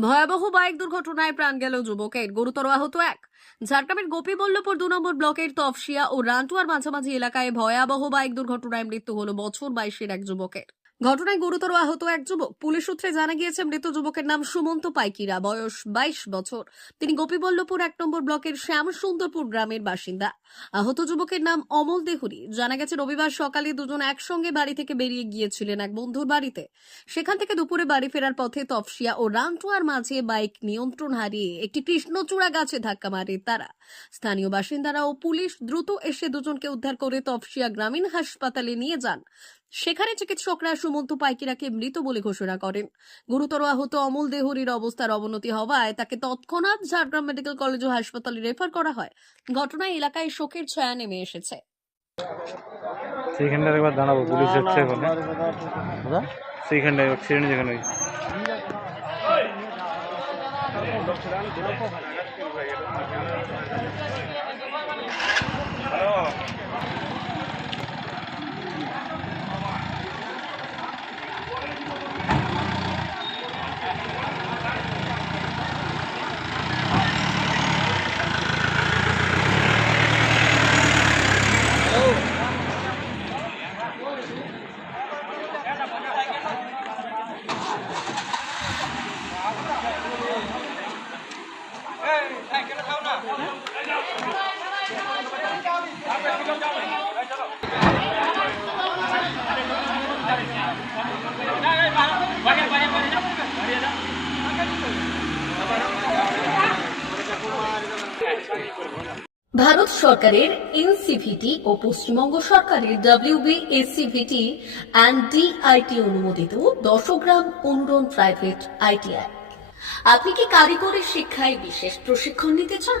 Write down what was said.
ভয়াবহ বাইক দুর্ঘটনায় প্রাণ গেল যুবকের, গুরুতর আহত এক। ঝাড়গ্রামের গোপীবল্লভপুর দু নম্বর ব্লকের তফসিয়া ও রান্টুয়ার মাঝামাঝি এলাকায় ভয়াবহ বাইক দুর্ঘটনায় মৃত্যু হল বছর বাইশের এক যুবকের। ঘটনায় গুরুতর আহত এক যুবক। পুলিশ সূত্রে জানা গিয়েছে, মৃত যুবকের নাম সুমন্ত পাইকিরা। বয়স বাইশ বছর। তিনি গোপীবল্লভপুর এক নম্বর ব্লকের শ্যাম সুন্দরপুর গ্রামের বাসিন্দা। আহত যুবকের নাম অমল দেহুরি। জানা গেছে, রবিবার সকালে দুজন একসঙ্গে বাড়ি থেকে বেরিয়ে গিয়েছিলেন এক বন্ধুর বাড়িতে। সেখান থেকে দুপুরে বাড়ি ফেরার পথে তফসিয়া ও রামটুয়ার মাঝে বাইক নিয়ন্ত্রণ হারিয়ে একটি কৃষ্ণচূড়া গাছে ধাক্কা মারে তারা। স্থানীয় বাসিন্দারা ও পুলিশ দ্রুত এসে দুজনকে উদ্ধার করে তফসিয়া গ্রামীণ হাসপাতালে নিয়ে যান। সেখানে চিকিৎসকরা সুমন্ত পাইকিরাকে মৃত বলে ঘোষণা করেন। গুরুতর আহত অমল দেহরির অবস্থার অবনতি হওয়ায় তাকে তৎক্ষণাৎ ঝাড়গ্রাম মেডিকেল কলেজ ও হাসপাতালে রেফার করা হয়। ঘটনায় এলাকায় শোকের ছায়া নেমে এসেছে। সেইখানটায় একবার দাঁড়াবো পুলিশ হচ্ছে ওখানে সেইখানটায় অ্যাক্সিডেন্ট যেখানে হয়েছে। ভারত সরকারের এনসিভিটি ও পশ্চিমবঙ্গ সরকারের ডাব্লিউবিএসসিভিটি অ্যান্ড ডিআইটি অনুমোদিত দশগ্রাম অনুরণ প্রাইভেট আইটিআই আপনি কি কারিগরি শিক্ষায় বিশেষ প্রশিক্ষণ নিতে চান?